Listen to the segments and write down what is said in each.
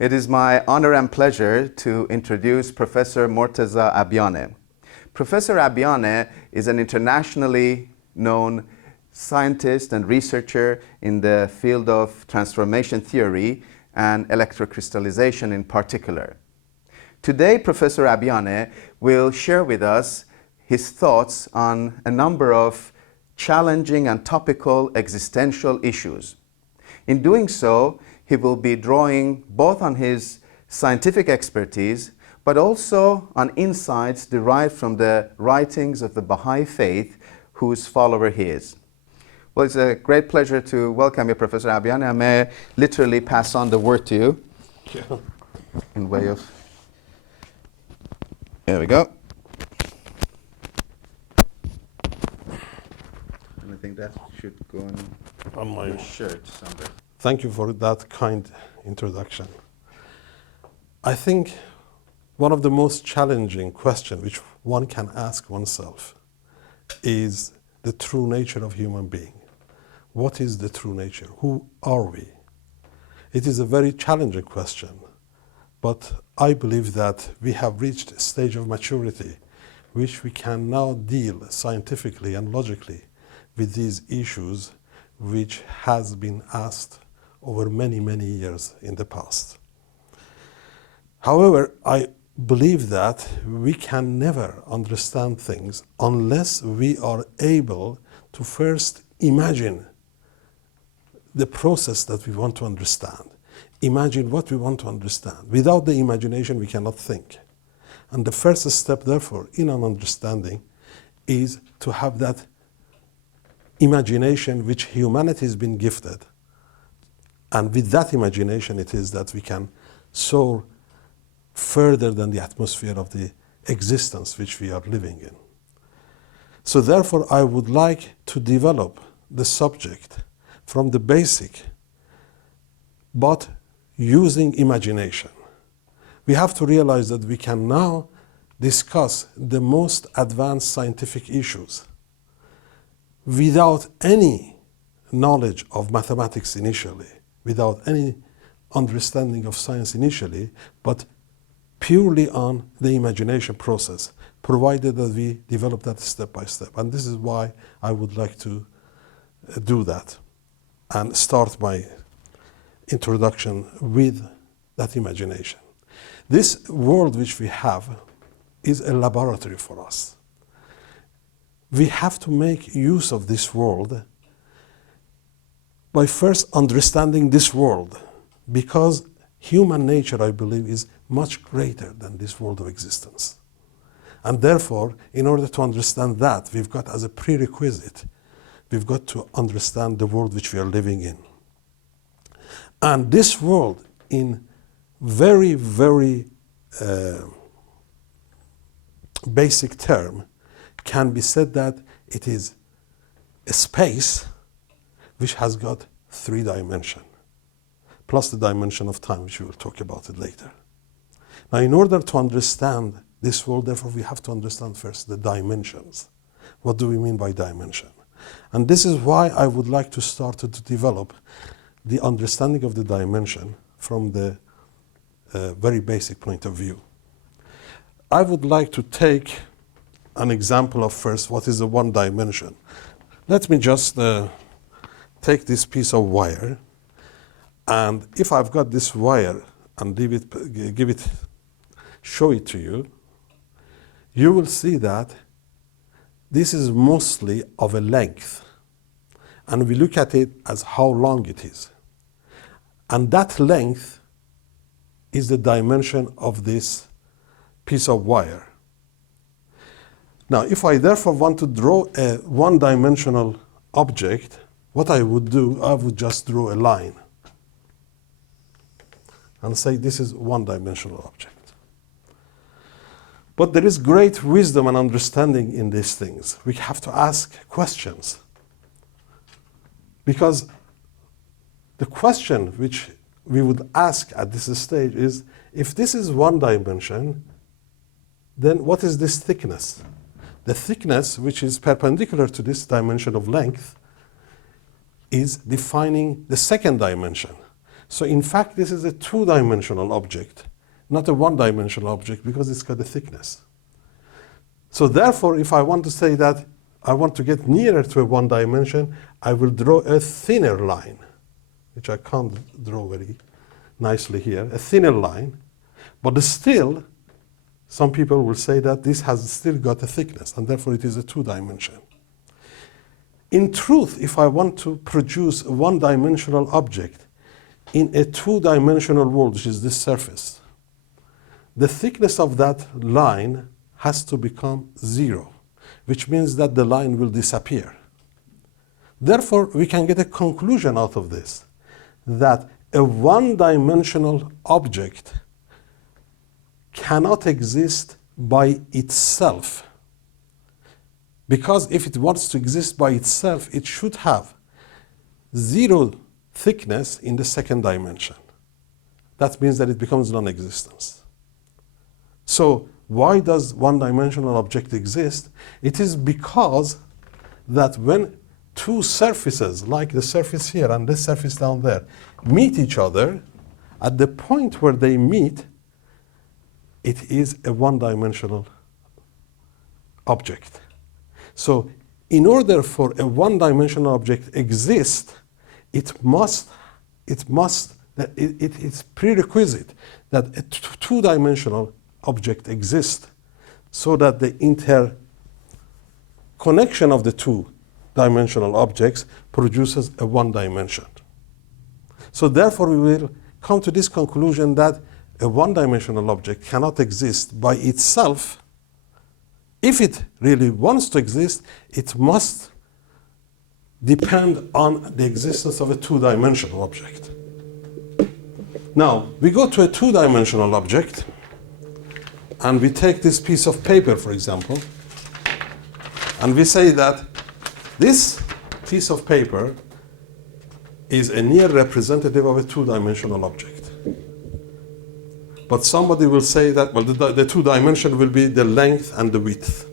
It is my honor and pleasure to introduce Professor M.Abyaneh. Professor Abyaneh is an internationally known scientist and researcher in the field of transformation theory and electrocrystallization in particular. Today, Professor Abyaneh will share with us his thoughts on a number of challenging and topical existential issues. In doing so, he will be drawing both on his scientific expertise, but also on insights derived from the writings of the Baha'i faith, whose follower he is. Well, it's a great pleasure to welcome you, Professor Abyaneh. I may literally pass on the word to you. Yeah. In way of... There we go. And I think that should go on my your shirt somewhere. Thank you for that kind introduction. I think one of the most challenging questions which one can ask oneself is the true nature of human being. What is the true nature? Who are we? It is a very challenging question, but I believe that we have reached a stage of maturity which we can now deal scientifically and logically with these issues which has been asked over many, many years in the past. However, I believe that we can never understand things unless we are able to first imagine the process that we want to understand. Imagine what we want to understand. Without the imagination, we cannot think. And the first step, therefore, in an understanding is to have that imagination which humanity has been gifted. And with that imagination, it is that we can soar further than the atmosphere of the existence which we are living in. So therefore, I would like to develop the subject from the basic, but using imagination. We have to realize that we can now discuss the most advanced scientific issues without any knowledge of mathematics initially, without any understanding of science initially, but purely on the imagination process, provided that we develop that step by step. And this is why I would like to do that and start my introduction with that imagination. This world which we have is a laboratory for us. We have to make use of this world by first understanding this world, because human nature, I believe, is much greater than this world of existence. And therefore, in order to understand that, we've got as a prerequisite, we've got to understand the world which we are living in. And this world, in very, very basic term, can be said that it is a space which has got 3 dimensions, plus the dimension of time, which we will talk about it later. Now, in order to understand this world, therefore, we have to understand first the dimensions. What do we mean by dimension? And this is why I would like to start to develop the understanding of the dimension from the very basic point of view. I would like to take an example of first what is the one dimension. Let me just take this piece of wire, and if I've got this wire and show it to you, you will see that this is mostly of a length, and we look at it as how long it is. And that length is the dimension of this piece of wire. Now, if I therefore want to draw a one-dimensional object, what I would do, I would just draw a line and say this is one-dimensional object. But there is great wisdom and understanding in these things. We have to ask questions, because the question which we would ask at this stage is, if this is one dimension, then what is this thickness? The thickness, which is perpendicular to this dimension of length, is defining the second dimension. So in fact, this is a two-dimensional object, not a one-dimensional object, because it's got a thickness. So therefore, if I want to say that I want to get nearer to a one dimension, I will draw a thinner line, which I can't draw very nicely here, a thinner line. But still, some people will say that this has still got a thickness, and therefore it is a two-dimension. In truth, if I want to produce a one-dimensional object in a two-dimensional world, which is this surface, the thickness of that line has to become 0, which means that the line will disappear. Therefore, we can get a conclusion out of this, that a one-dimensional object cannot exist by itself. Because if it wants to exist by itself, it should have 0 thickness in the second dimension. That means that it becomes non-existence. So why does one-dimensional object exist? It is because that when two surfaces, like the surface here and this surface down there, meet each other, at the point where they meet, it is a one-dimensional object. So in order for a one-dimensional object exist, it's prerequisite that a two-dimensional object exists, so that the interconnection of the two-dimensional objects produces a one dimension. So therefore, we will come to this conclusion that a one-dimensional object cannot exist by itself. If it really wants to exist, it must depend on the existence of a two-dimensional object. Now, we go to a two-dimensional object, and we take this piece of paper, for example, and we say that this piece of paper is a near representative of a two-dimensional object. But somebody will say that, well, the two dimension will be the length and the width.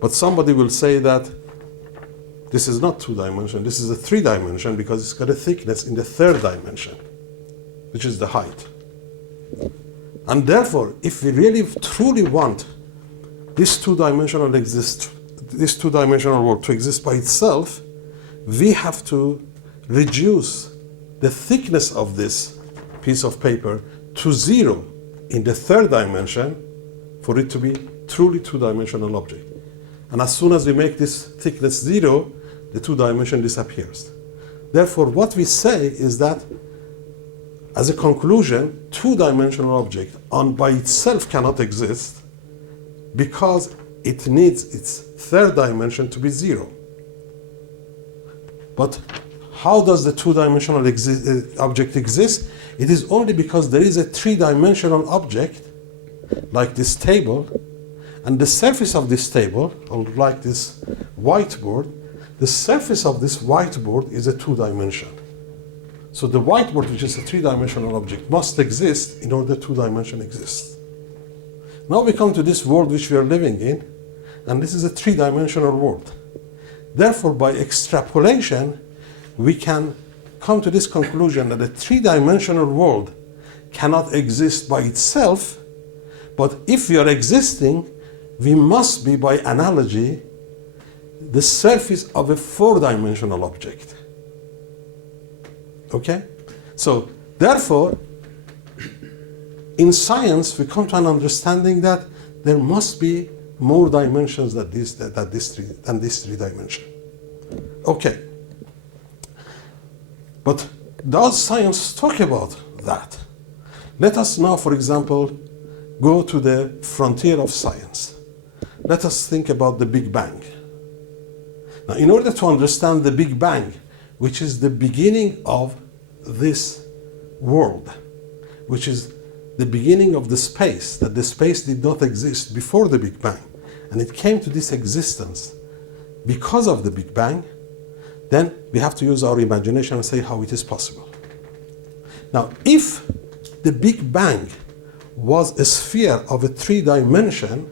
But somebody will say that this is not two-dimension, this is a three-dimension, because it's got a thickness in the third dimension, which is the height. And therefore, if we really truly want this two-dimensional world to exist by itself, we have to reduce the thickness of this piece of paper to 0 in the third dimension for it to be truly two-dimensional object. And as soon as we make this thickness 0, the two-dimension disappears. Therefore, what we say is that, as a conclusion, two-dimensional object by itself cannot exist because it needs its third dimension to be 0. But how does the two-dimensional object exist? It is only because there is a three-dimensional object, like this table, and the surface of this table, or like this whiteboard, the surface of this whiteboard is a two-dimension. So the whiteboard, which is a three-dimensional object, must exist in order two-dimension exists. Now we come to this world which we are living in, and this is a three-dimensional world. Therefore, by extrapolation, we can come to this conclusion that a three-dimensional world cannot exist by itself, but if we are existing, we must be, by analogy, the surface of a four-dimensional object. Okay? So, therefore, in science, we come to an understanding that there must be more dimensions than this three dimension. Okay. But does science talk about that? Let us now, for example, go to the frontier of science. Let us think about the Big Bang. Now, in order to understand the Big Bang, which is the beginning of this world, which is the beginning of the space, that the space did not exist before the Big Bang, and it came to this existence because of the Big Bang, then we have to use our imagination and say how it is possible. Now, if the Big Bang was a sphere of a three dimension,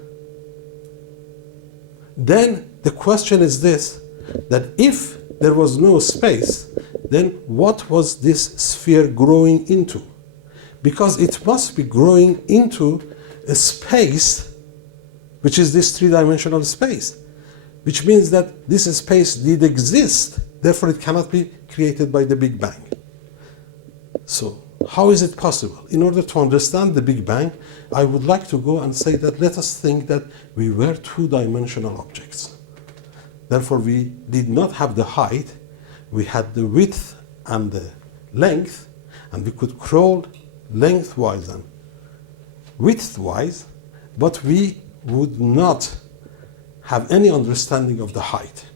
then the question is this, that if there was no space, then what was this sphere growing into? Because it must be growing into a space which is this three-dimensional space, which means that this space did exist, therefore it cannot be created by the Big Bang. So how is it possible? In order to understand the Big Bang, I would like to go and say that let us think that we were two-dimensional objects. Therefore, we did not have the height, we had the width and the length, and we could crawl lengthwise and widthwise, but we would not have any understanding of the height.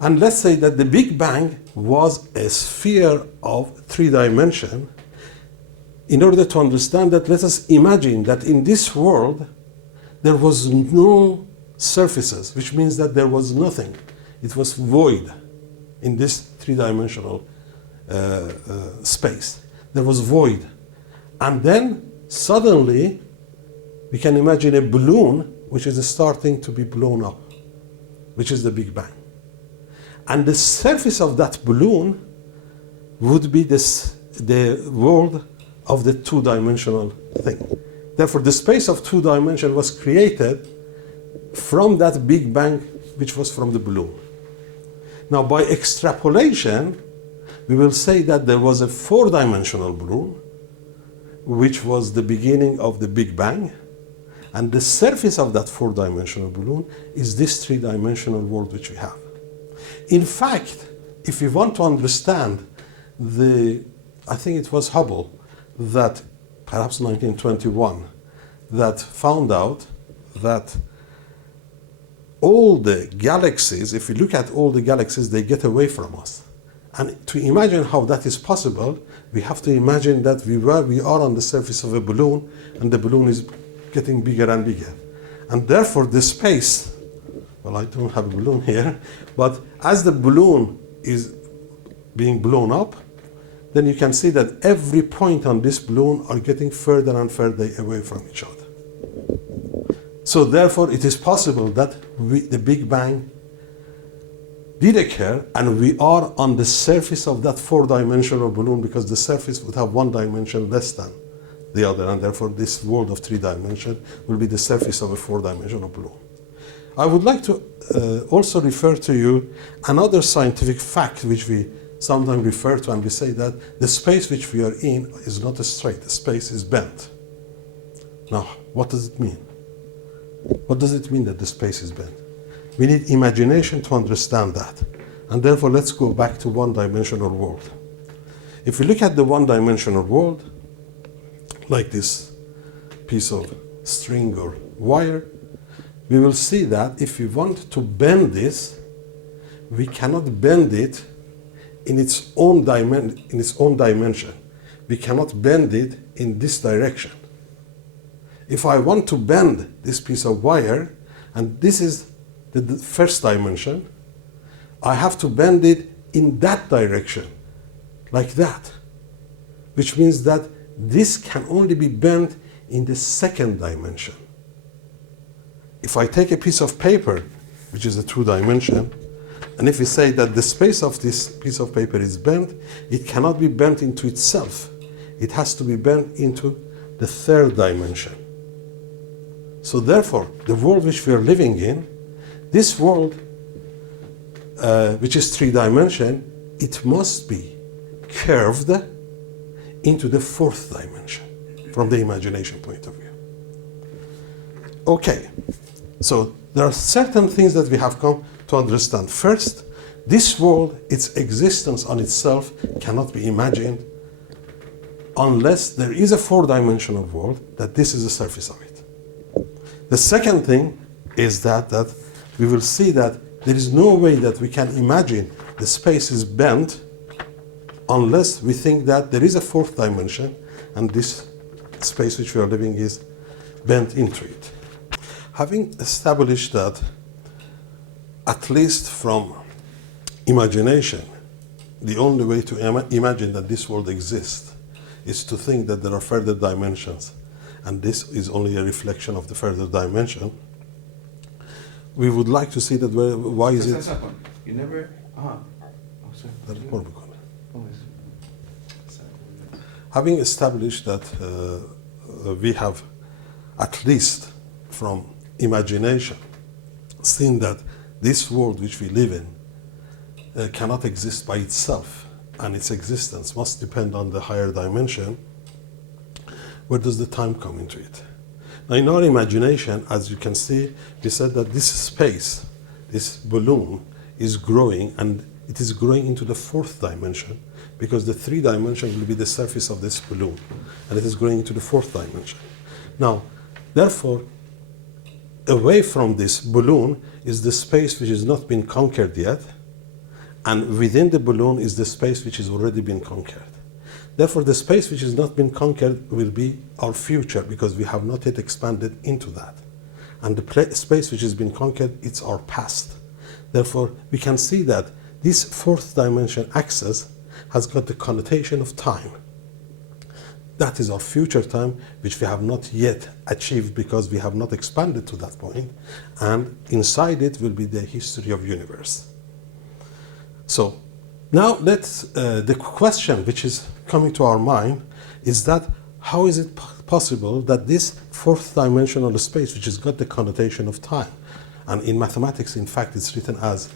And let's say that the Big Bang was a sphere of three dimensions. In order to understand that, let us imagine that in this world there was no surfaces, which means that there was nothing. It was void in this three-dimensional space. There was void. And then suddenly we can imagine a balloon which is starting to be blown up, which is the Big Bang. And the surface of that balloon would be the world of the two-dimensional thing. Therefore, the space of two dimensions was created from that Big Bang, which was from the balloon. Now, by extrapolation, we will say that there was a four-dimensional balloon, which was the beginning of the Big Bang, and the surface of that four-dimensional balloon is this three-dimensional world which we have. In fact, if we want to understand I think it was Hubble that, perhaps 1921, that found out that all the galaxies, if we look at all the galaxies, they get away from us. And to imagine how that is possible, we have to imagine that we are on the surface of a balloon, and the balloon is getting bigger and bigger. And therefore the space, well, I don't have a balloon here, but as the balloon is being blown up, then you can see that every point on this balloon are getting further and further away from each other. So therefore it is possible that the Big Bang did occur, and we are on the surface of that four-dimensional balloon, because the surface would have one dimension less than the other, and therefore this world of three dimensions will be the surface of a four-dimensional balloon. I would like to also refer to you another scientific fact which we sometimes refer to, and we say that the space which we are in is not straight, the space is bent. Now, what does it mean? What does it mean that the space is bent? We need imagination to understand that. And therefore, let's go back to one-dimensional world. If we look at the one-dimensional world, like this piece of string or wire, we will see that if we want to bend this, we cannot bend it in its own dimension. We cannot bend it in this direction. If I want to bend this piece of wire, and this is the first dimension, I have to bend it in that direction, like that, which means that this can only be bent in the second dimension. If I take a piece of paper, which is a two-dimension, and if we say that the space of this piece of paper is bent, it cannot be bent into itself. It has to be bent into the third dimension. So therefore, the world which we are living in, this world, which is three-dimension, it must be curved into the fourth dimension from the imagination point of view. Okay, so there are certain things that we have come to understand. First, this world, its existence on itself cannot be imagined unless there is a four-dimensional world, that this is the surface of it. The second thing is that we will see that there is no way that we can imagine the space is bent unless we think that there is a fourth dimension and this space which we are living is bent into it. Having established that, at least from imagination, the only way to imagine that this world exists is to think that there are further dimensions, and this is only a reflection of the further dimension. We would like to see that why is it? You never. So در پر میکنه. Having established that we have, at least from imagination, seen that this world which we live in cannot exist by itself, and its existence must depend on the higher dimension, where does the time come into it? Now, in our imagination, as you can see, we said that this space, this balloon, is growing, and it is growing into the fourth dimension, because the three dimension will be the surface of this balloon, and it is growing into the fourth dimension. Now, therefore, away from this balloon is the space which has not been conquered yet, and within the balloon is the space which has already been conquered. Therefore, the space which has not been conquered will be our future, because we have not yet expanded into that. And the space which has been conquered, it's our past. Therefore, we can see that this fourth dimension axis has got the connotation of time. That is our future time, which we have not yet achieved because we have not expanded to that point. And inside it will be the history of universe. So now the question which is coming to our mind is that how is it possible that this fourth dimensional space, which has got the connotation of time, and in mathematics, in fact, it's written as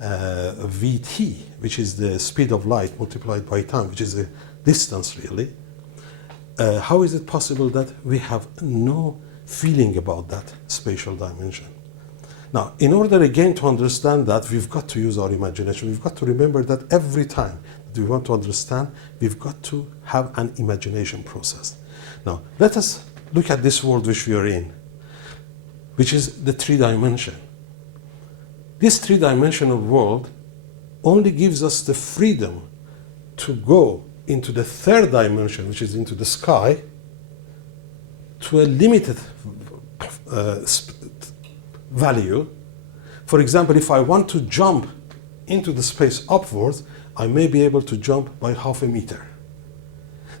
Vt, which is the speed of light multiplied by time, which is a distance really. How is it possible that we have no feeling about that spatial dimension? Now, in order again to understand that, we've got to use our imagination. We've got to remember that every time that we want to understand, we've got to have an imagination process. Now, let us look at this world which we are in, which is the three dimension. This three-dimensional world only gives us the freedom to go into the third dimension, which is into the sky, to a limited value. For example, if I want to jump into the space upwards, I may be able to jump by half a meter.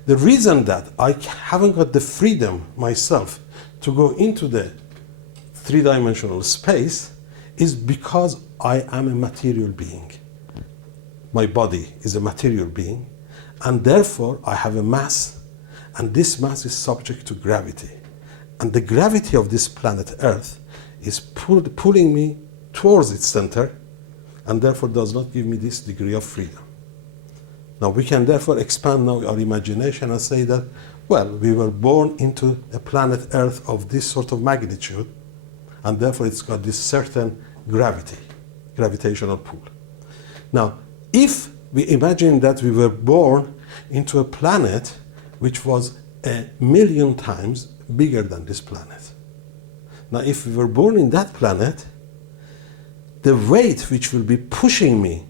The reason that I haven't got the freedom myself to go into the three-dimensional space is because I am a material being. My body is a material being, and therefore I have a mass, and this mass is subject to gravity. And the gravity of this planet Earth is pulling me towards its center, and therefore does not give me this degree of freedom. Now we can therefore expand now our imagination and say that, well, we were born into a planet Earth of this sort of magnitude, and therefore it's got this certain gravitational pull. Now, if we imagine that we were born into a planet which was 1,000,000 times bigger than this planet. Now, if we were born in that planet, the weight which will be pushing me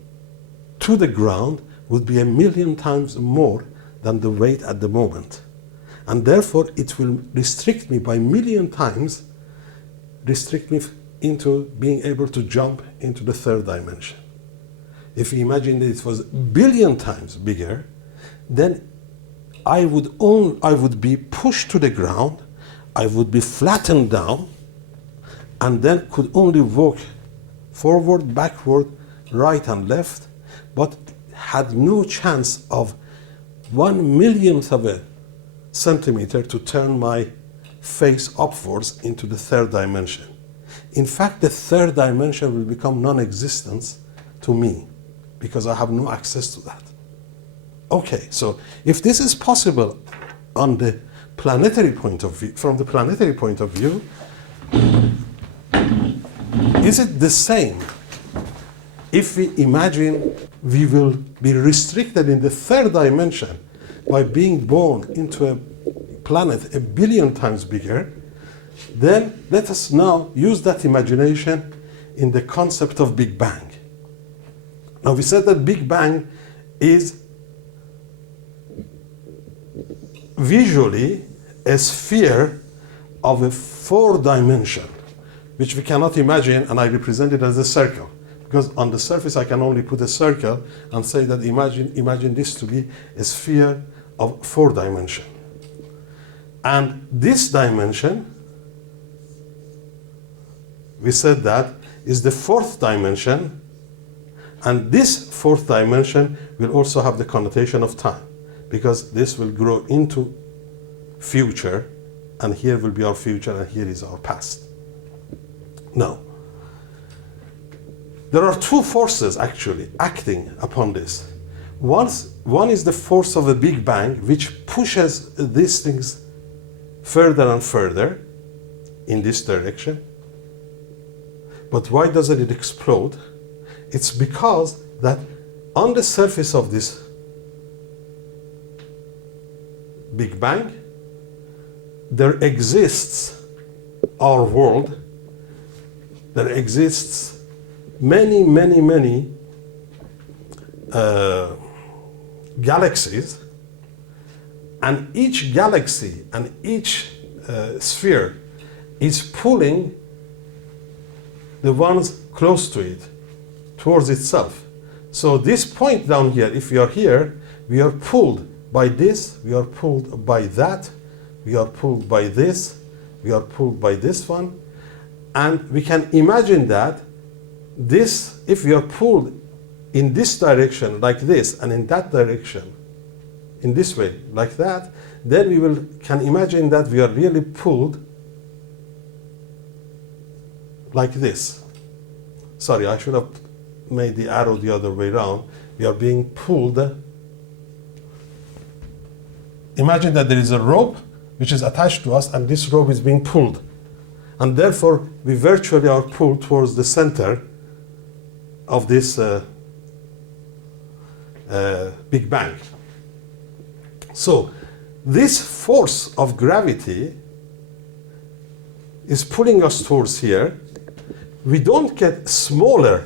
to the ground would be 1,000,000 times more than the weight at the moment. And therefore, it will restrict me by 1,000,000 times, restrict me into being able to jump into the third dimension. If we imagine that it was 1,000,000,000 times bigger, then I would be pushed to the ground, I would be flattened down, and then could only walk forward, backward, right and left, but had no chance of 1,000,000th of a centimeter to turn my face upwards into the third dimension. In fact, the third dimension will become non-existent to me because I have no access to that. Okay, so if this is possible on the planetary point of view, from the planetary point of view, is it the same if we imagine we will be restricted in the third dimension by being born into a planet 1,000,000,000 times bigger? Then let us now use that imagination in the concept of Big Bang. Now we said that Big Bang is visually a sphere of a 4-dimension, which we cannot imagine, and I represent it as a circle. Because on the surface I can only put a circle and say that imagine this to be a sphere of 4-dimension. And this dimension, we said that, is the 4th dimension, And this fourth dimension will also have the connotation of time, because this will grow into future, and here will be our future, and here is our past. Now, there are two forces actually acting upon this. One is the force of a Big Bang, which pushes these things further and further in this direction. But why doesn't it explode? It's because that on the surface of this Big Bang, there exists our world. There exists many, many, many galaxies, and each galaxy and each sphere is pulling the ones close to it towards itself. So this point down here, if we are here, we are pulled by this, we are pulled by that, we are pulled by this, we are pulled by this one, and we can imagine that this, if we are pulled in this direction like this, and in that direction in this way like that, then we can imagine that we are really pulled like this. Sorry, I should have made the arrow the other way around. We are being pulled. Imagine that there is a rope which is attached to us, and this rope is being pulled. And therefore, we virtually are pulled towards the center of this Big Bang. So, this force of gravity is pulling us towards here. We don't get smaller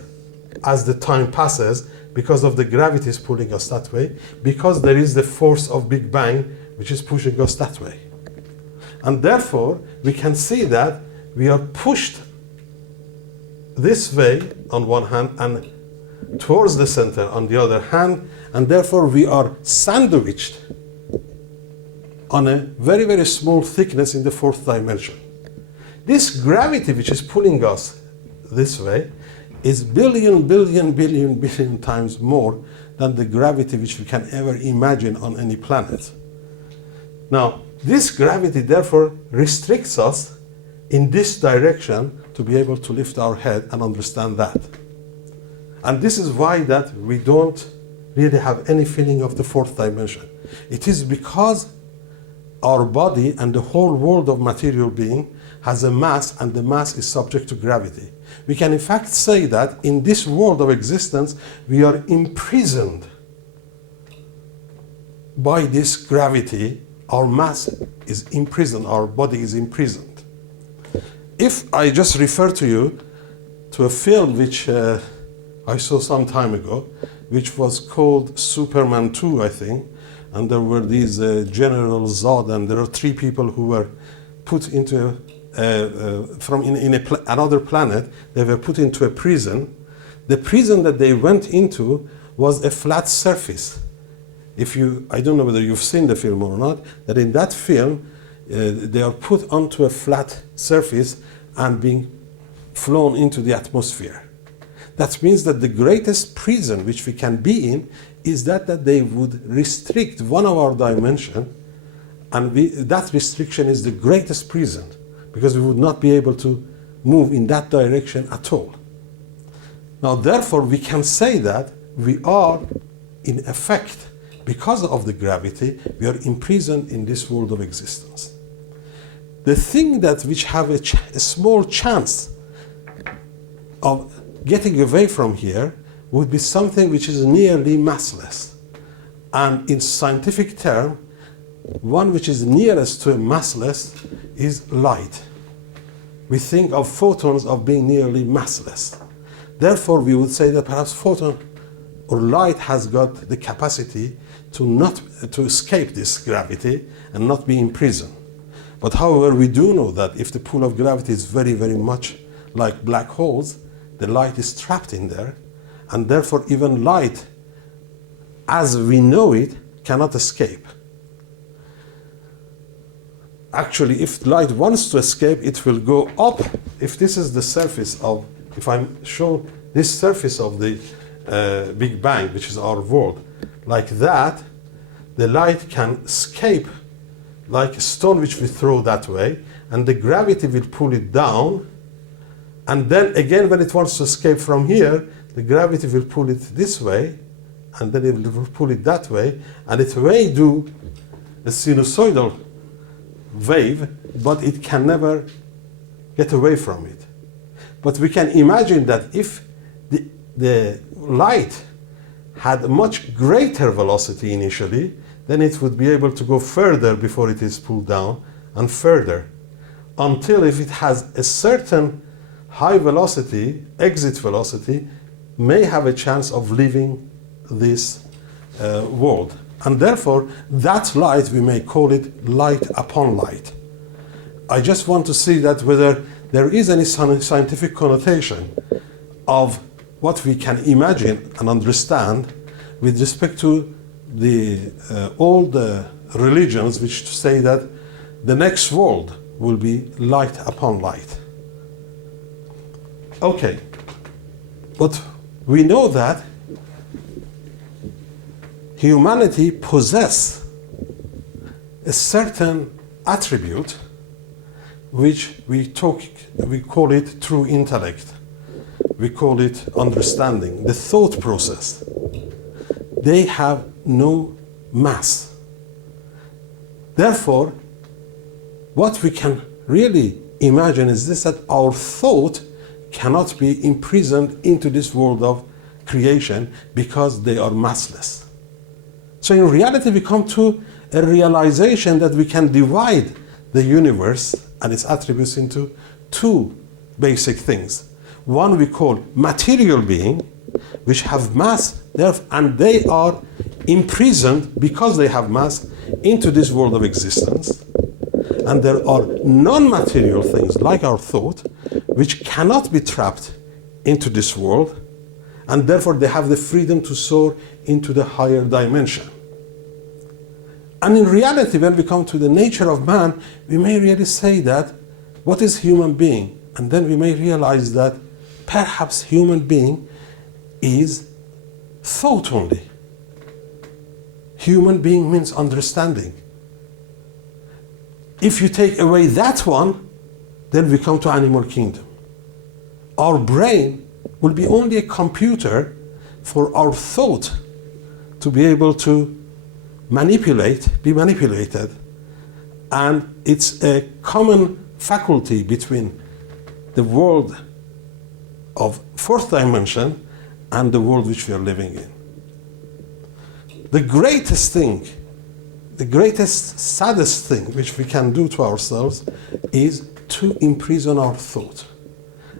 as the time passes because of the gravity is pulling us that way, because there is the force of Big Bang which is pushing us that way. And therefore, we can see that we are pushed this way on one hand and towards the center on the other hand, and therefore we are sandwiched on a very, very small thickness in the fourth dimension. This gravity which is pulling us this way is billion times more than the gravity which we can ever imagine on any planet. Now, this gravity therefore restricts us in this direction to be able to lift our head and understand that. And this is why that we don't really have any feeling of the fourth dimension. It is because our body and the whole world of material being has a mass, and the mass is subject to gravity. We can in fact say that in this world of existence, we are imprisoned by this gravity. Our mass is imprisoned, our body is imprisoned. If I just refer to you to a film which I saw some time ago, which was called Superman 2, I think, and there were these General Zod, and there are three people who were put into another planet. They were put into a prison. The prison that they went into was a flat surface. I don't know whether you've seen the film or not, that in that film, they are put onto a flat surface and being flown into the atmosphere. That means that the greatest prison which we can be in is that they would restrict one of our dimension, and that restriction is the greatest prison, because we would not be able to move in that direction at all. Now, therefore, we can say that we are, in effect, because of the gravity, we are imprisoned in this world of existence. The thing which have a small chance of getting away from here would be something which is nearly massless. And in scientific term, one which is nearest to a massless is light. We think of photons of being nearly massless. Therefore, we would say that perhaps photon or light has got the capacity to escape this gravity and not be imprisoned. But however, we do know that if the pull of gravity is very, very much like black holes, the light is trapped in there, and therefore even light, as we know it, cannot escape. Actually, if light wants to escape, it will go up. If this is the surface of, if I'm shown this surface of the Big Bang, which is our world, like that, the light can escape like a stone which we throw that way, and the gravity will pull it down, and then again when it wants to escape from here, the gravity will pull it this way, and then it will pull it that way, and it may do a sinusoidal wave, but it can never get away from it. But we can imagine that if the light had a much greater velocity initially, then it would be able to go further before it is pulled down, and further, until if it has a certain high velocity, exit velocity, may have a chance of leaving this world. And therefore, that light, we may call it light upon light. I just want to see that whether there is any scientific connotation of what we can imagine and understand with respect to the old religions, which say that the next world will be light upon light. Okay, but we know that humanity possesses a certain attribute which we call it true intellect. We call it understanding, the thought process. They have no mass. Therefore, what we can really imagine is this, that our thought cannot be imprisoned into this world of creation because they are massless. So in reality, we come to a realization that we can divide the universe and its attributes into two basic things. One we call material being, which have mass, and they are imprisoned because they have mass into this world of existence. And there are non-material things like our thought, which cannot be trapped into this world, and therefore they have the freedom to soar into the higher dimension. And in reality, when we come to the nature of man, we may really say that, what is human being? And then we may realize that perhaps human being is thought only. Human being means understanding. If you take away that one, then we come to animal kingdom. Our brain will be only a computer for our thought to be able to be manipulated. And it's a common faculty between the world of fourth dimension and the world which we are living in. The greatest thing, the greatest, saddest thing which we can do to ourselves is to imprison our thought.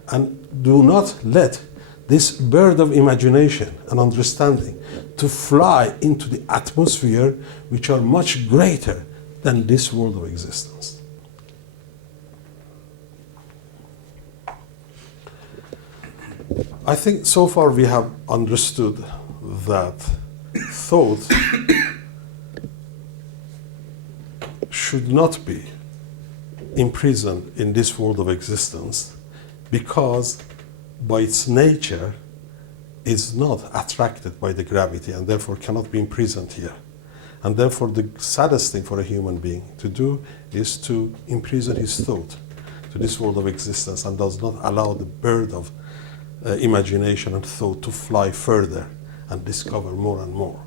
And do not let this bird of imagination and understanding to fly into the atmosphere which are much greater than this world of existence. I think so far we have understood that thought should not be imprisoned in this world of existence, because by its nature is not attracted by the gravity and therefore cannot be imprisoned here. And therefore the saddest thing for a human being to do is to imprison his thought to this world of existence, and does not allow the bird of imagination and thought to fly further and discover more and more.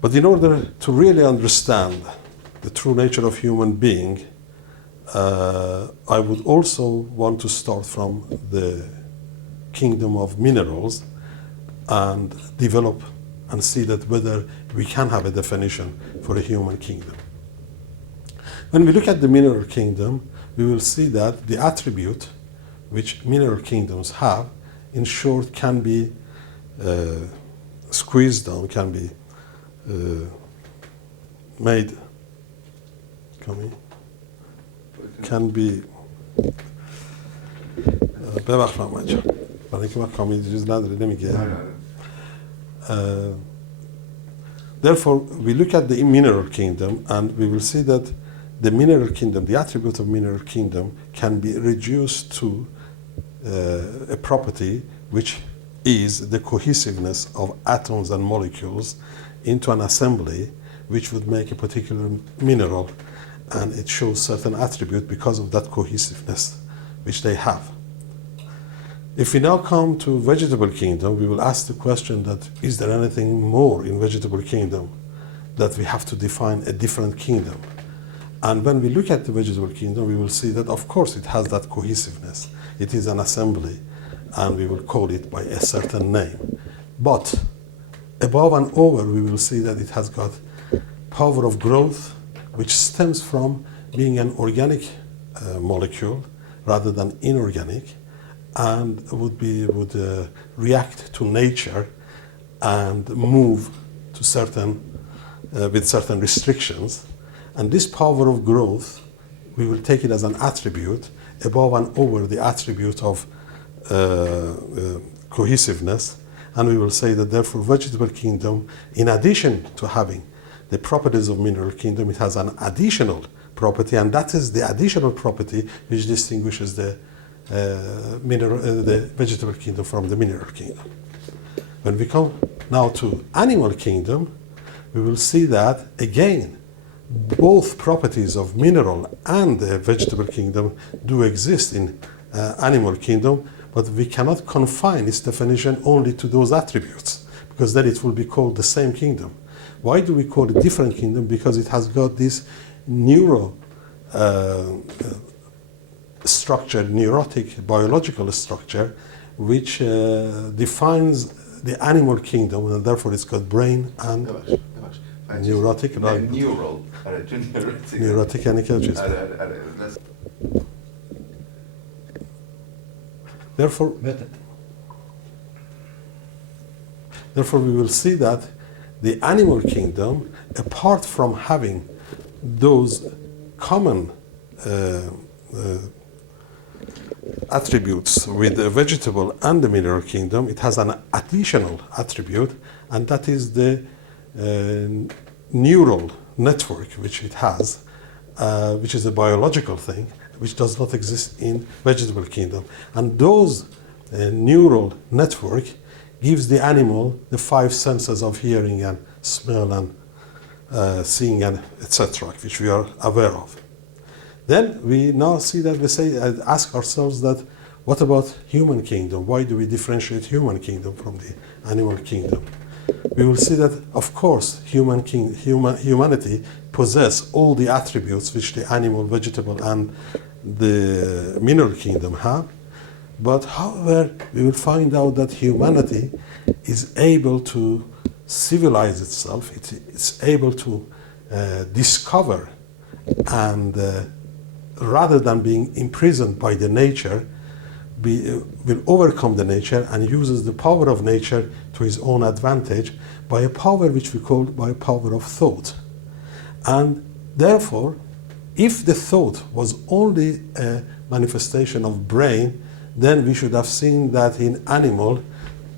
But in order to really understand the true nature of human being, I would also want to start from the kingdom of minerals and develop and see that whether we can have a definition for a human kingdom. When we look at the mineral kingdom, we will see that the attribute which mineral kingdoms have, in short, can be squeezed down, can be made, can be ببخش محمد جان برای اینکه من کامل چیز نداره نمیگه. Therefore, we look at the mineral kingdom and we will see that the mineral kingdom, the attribute of mineral kingdom, can be reduced to a property which is the cohesiveness of atoms and molecules into an assembly which would make a particular mineral, and it shows certain attribute because of that cohesiveness which they have. If we now come to vegetable kingdom, we will ask the question that is there anything more in vegetable kingdom that we have to define a different kingdom? And when we look at the vegetable kingdom, we will see that of course it has that cohesiveness. It is an assembly, and we will call it by a certain name. But above and over, we will see that it has got power of growth, which stems from being an organic molecule rather than inorganic, and would react to nature and move to with certain restrictions. And this power of growth, we will take it as an attribute above and over the attribute of cohesiveness, and we will say that therefore vegetable kingdom, in addition to having the properties of mineral kingdom, it has an additional property, and that is the additional property which distinguishes the vegetable kingdom from the mineral kingdom. When we come now to animal kingdom, we will see that again both properties of mineral and the vegetable kingdom do exist in animal kingdom, but we cannot confine its definition only to those attributes, because then it will be called the same kingdom. Why do we call it different kingdom? Because it has got this neurotic biological structure, which defines the animal kingdom, and therefore it's got brain and neurotic. Neurotic yani که چیز. Therefore, we will see that the animal kingdom, apart from having those common attributes with the vegetable and the mineral kingdom, it has an additional attribute, and that is the neural network which it has, which is a biological thing, which does not exist in vegetable kingdom. And those neural network gives the animal the five senses of hearing and smell and seeing and etc., which we are aware of. Then we now see that we ask ourselves that what about human kingdom? Why do we differentiate human kingdom from the animal kingdom? We will see that, of course, humanity possess all the attributes which the animal, vegetable, and the mineral kingdom have. But however, we will find out that humanity is able to civilize itself. It's able to discover, and rather than being imprisoned by the nature, will overcome the nature and uses the power of nature to his own advantage by a power which we call by a power of thought. And therefore, if the thought was only a manifestation of brain, then we should have seen that in animal,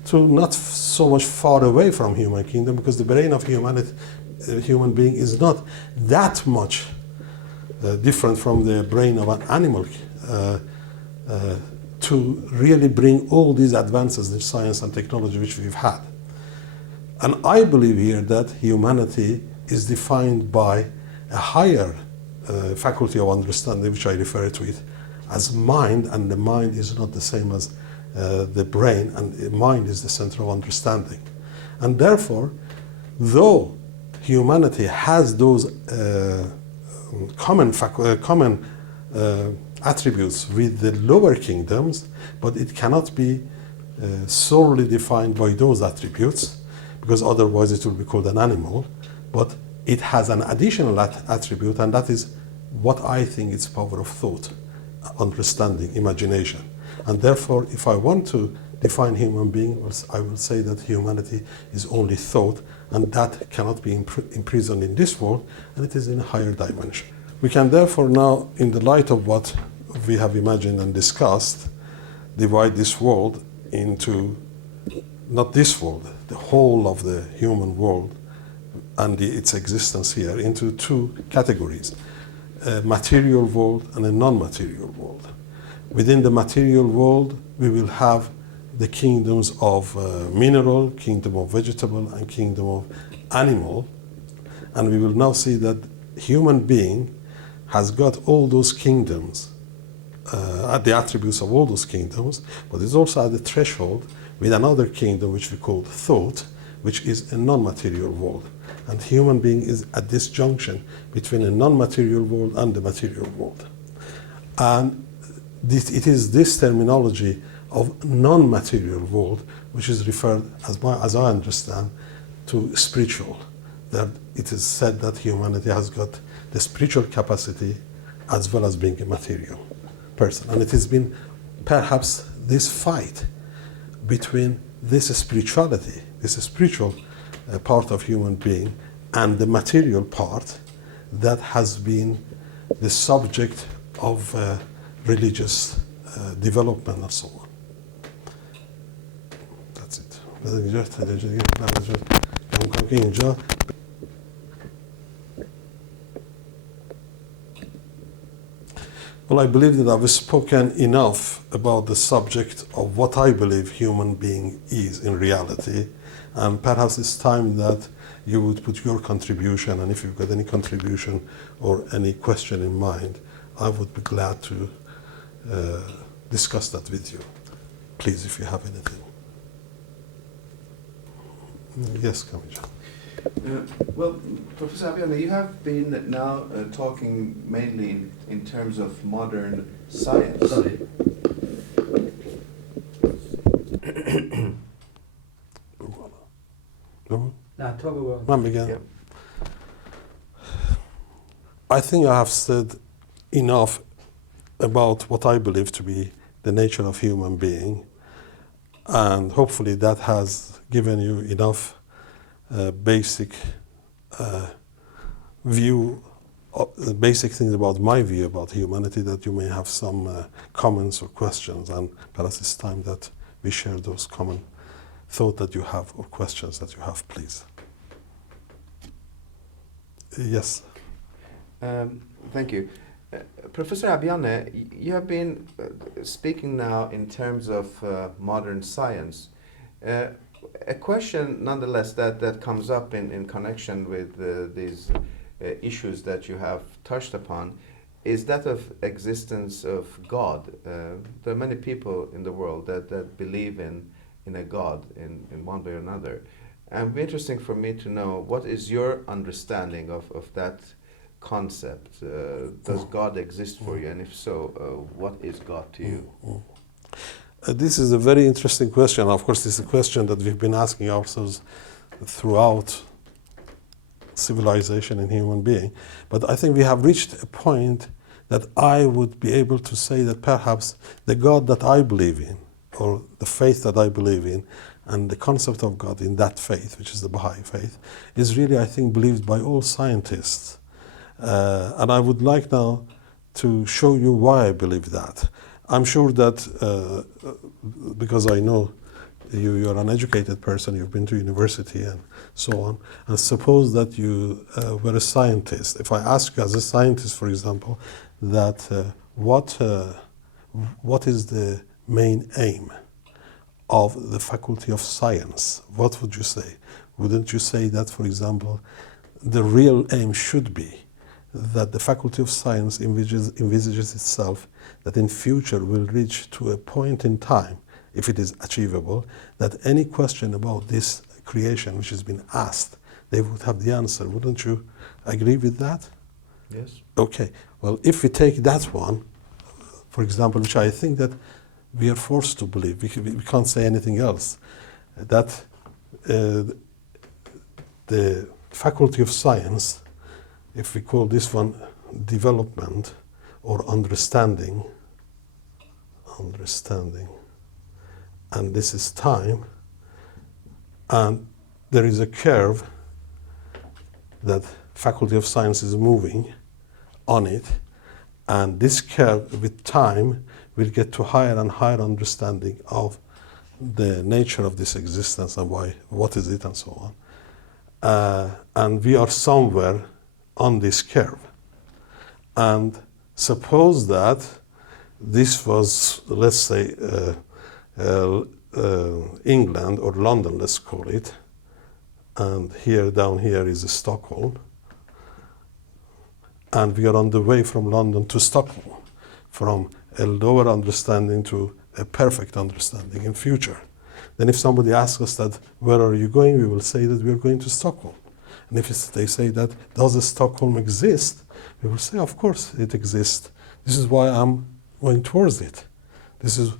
to not so much far away from human kingdom, because the brain of human being is not that much different from the brain of an animal, to really bring all these advances in science and technology which we've had. And I believe here that humanity is defined by a higher faculty of understanding, which I refer to it as mind, and the mind is not the same as the brain, and the mind is the center of understanding. And therefore, though humanity has those common attributes with the lower kingdoms, but it cannot be solely defined by those attributes, because otherwise it will be called an animal. But it has an additional attribute, and that is what I think is power of thought, understanding, imagination. And therefore, if I want to define human being, I will say that humanity is only thought, and that cannot be imprisoned in this world, and it is in a higher dimension. We can therefore now, in the light of what we have imagined and discussed, divide this world into, not this world, the whole of the human world and its existence here, into two categories: a material world and a non-material world. Within the material world, we will have the kingdoms of mineral, kingdom of vegetable, and kingdom of animal. And we will now see that human being has got all those kingdoms, the attributes of all those kingdoms, but it's also at the threshold with another kingdom which we call thought, which is a non-material world. And human being is at this junction between a non-material world and the material world. And it is this terminology of non-material world which is referred, as I understand, to spiritual. That it is said that humanity has got the spiritual capacity as well as being a material person. And it has been perhaps this fight between this spirituality, this spiritual part of human being, and the material part that has been the subject of religious development and so on. That's it. Well, I believe that I've spoken enough about the subject of what I believe human being is in reality, and perhaps it's time that you would put your contribution, and if you've got any contribution or any question in mind, I would be glad to discuss that with you. Please, if you have anything. Yes, Kamija. Well, Professor M.Abyaneh, you have been now talking mainly in terms of modern science. Sorry. No, talk about. Yeah. I think I have said enough about what I believe to be the nature of human being, and hopefully that has given you enough basic view, basic things about my view about humanity, that you may have some comments or questions, and perhaps it's time that we share those common thoughts that you have or questions that you have, please. Yes. Thank you. Professor M.Abyaneh, you have been speaking now in terms of modern science. A question, nonetheless, that comes up in connection with these issues that you have touched upon is that of existence of God. There are many people in the world that believe in a God in one way or another. And it would be interesting for me to know, what is your understanding of that concept? Does God exist for you? And if so, what is God to you? This is a very interesting question. Of course, it's a question that we've been asking ourselves throughout civilization and human being. But I think we have reached a point that I would be able to say that perhaps the God that I believe in, or the faith that I believe in, and the concept of God in that faith, which is the Baha'i faith, is really, I think, believed by all scientists. And I would like now to show you why I believe that. I'm sure that, because I know you're an educated person, you've been to university and so on, and suppose that you were a scientist. If I ask you as a scientist, for example, that what is the main aim of the Faculty of Science, what would you say? Wouldn't you say that, for example, the real aim should be that the Faculty of Science envisages itself that in future will reach to a point in time, if it is achievable, that any question about this creation which has been asked, they would have the answer. Wouldn't you agree with that? Yes. Okay. Well, if we take that one, for example, which I think that we are forced to believe, we can't say anything else, that the Faculty of Science, if we call this one development or understanding, and this is time, and there is a curve that Faculty of Science is moving on it, and this curve with time will get to higher and higher understanding of the nature of this existence and why, what is it, and so on. And we are somewhere on this curve. And suppose that this was, let's say, England or London, let's call it, and here down here is Stockholm, and we are on the way from London to Stockholm, from a lower understanding to a perfect understanding in future. Then if somebody asks us that, where are you going? We will say that we are going to Stockholm. And if they say that, does Stockholm exist? We will say, of course it exists. This is why I'm going towards it. This is,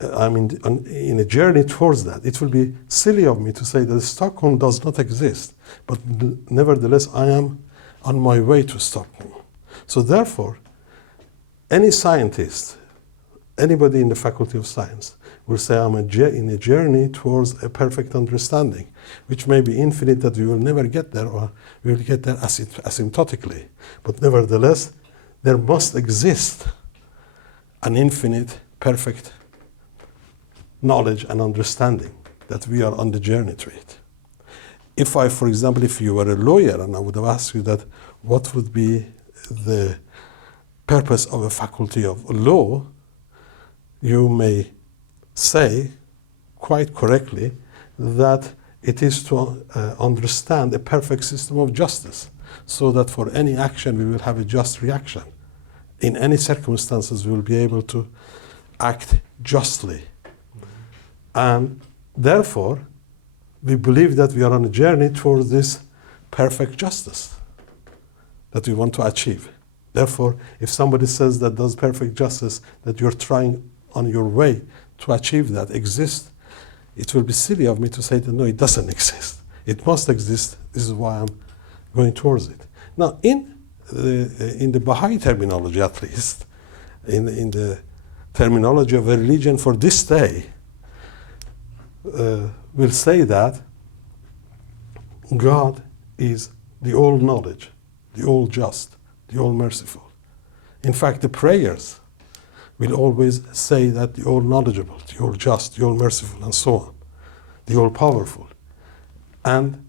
I'm in a journey towards that. It will be silly of me to say that Stockholm does not exist, but nevertheless I am on my way to Stockholm. So therefore, any scientist, anybody in the Faculty of Science will say I'm in a journey towards a perfect understanding, which may be infinite, that we will never get there, or we will get there asymptotically. But nevertheless, there must exist an infinite, perfect knowledge and understanding that we are on the journey to it. If I, for example, if you were a lawyer and I would have asked you that, what would be the purpose of a faculty of law, you may say quite correctly that it is to understand a perfect system of justice, so that for any action we will have a just reaction. In any circumstances we will be able to act justly. And therefore, we believe that we are on a journey towards this perfect justice that we want to achieve. Therefore, if somebody says that does perfect justice, that you're trying on your way to achieve that, exist, it will be silly of me to say that no, it doesn't exist. It must exist. This is why I'm going towards it. Now, in the Baha'i terminology, at least, in the terminology of a religion for this day, will say that God is the all knowledge, the all just, the all merciful. In fact, the prayers will always say that the all knowledgeable, the all just, the all merciful, and so on, the all powerful. And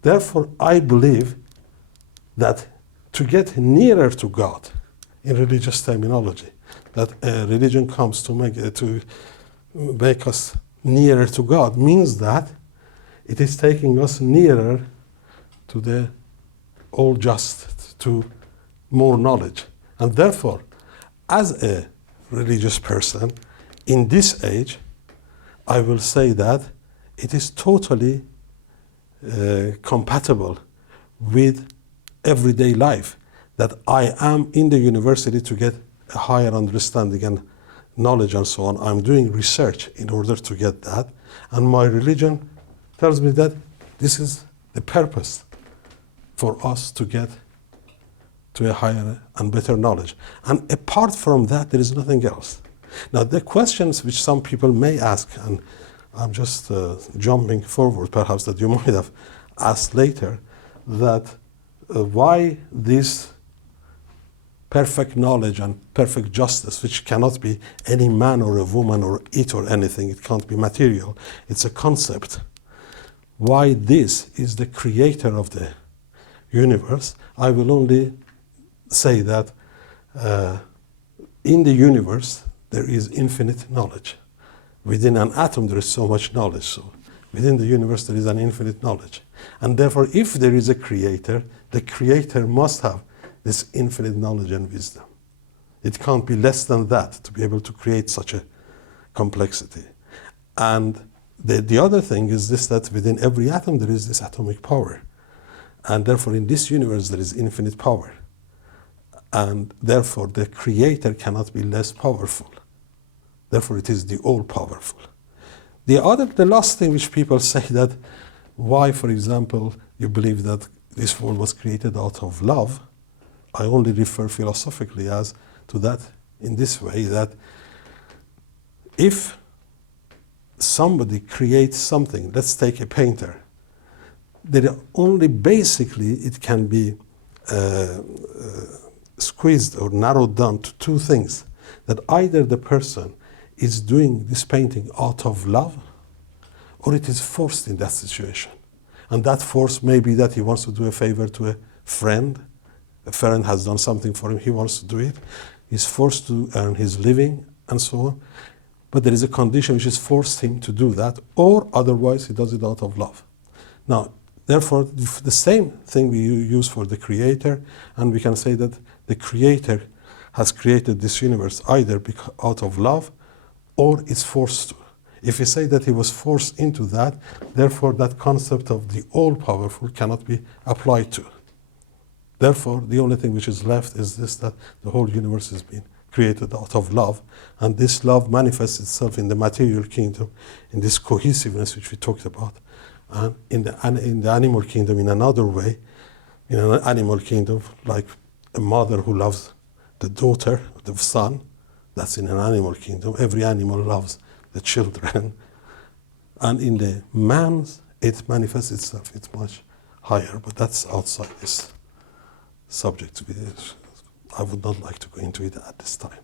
therefore, I believe that to get nearer to God, in religious terminology, that a religion comes to make us nearer to God, means that it is taking us nearer to the all just, to more knowledge. And therefore, as a religious person in this age, I will say that it is totally compatible with everyday life, that I am in the university to get a higher understanding and knowledge and so on. I'm doing research in order to get that, and my religion tells me that this is the purpose for us to get to a higher and better knowledge. And apart from that, there is nothing else. Now, the questions which some people may ask, and I'm just jumping forward perhaps, that you might have asked later, that why this perfect knowledge and perfect justice, which cannot be any man or a woman or it or anything, it can't be material, it's a concept. Why this is the creator of the universe? I will only say that in the universe there is infinite knowledge. Within an atom there is so much knowledge. So within the universe there is an infinite knowledge. And therefore, if there is a creator, the creator must have this infinite knowledge and wisdom. It can't be less than that to be able to create such a complexity. And the other thing is this, that within every atom there is this atomic power. And therefore in this universe there is infinite power. And therefore the creator cannot be less powerful. Therefore it is the all-powerful. The last thing which people say, that why, for example, you believe that this world was created out of love, I only refer philosophically as to that in this way, that if somebody creates something, let's take a painter, there only basically it can be squeezed or narrowed down to two things. That either the person is doing this painting out of love, or it is forced in that situation. And that force may be that he wants to do a favor to a friend has done something for him, he wants to do it, he's forced to earn his living, and so on. but there is a condition which has forced him to do that, or otherwise he does it out of love. Now, therefore, the same thing we use for the Creator, and we can say that the Creator has created this universe either out of love or is forced to. If we say that he was forced into that, therefore that concept of the all-powerful cannot be applied to. Therefore, the only thing which is left is this, that the whole universe has been created out of love, and this love manifests itself in the material kingdom, in this cohesiveness which we talked about, and in the animal kingdom in another way. In an animal kingdom, like a mother who loves the daughter, the son, that's in an animal kingdom. Every animal loves the children. And in the man's, it manifests itself, it's much higher, but that's outside this subject. I would not like to go into it at this time.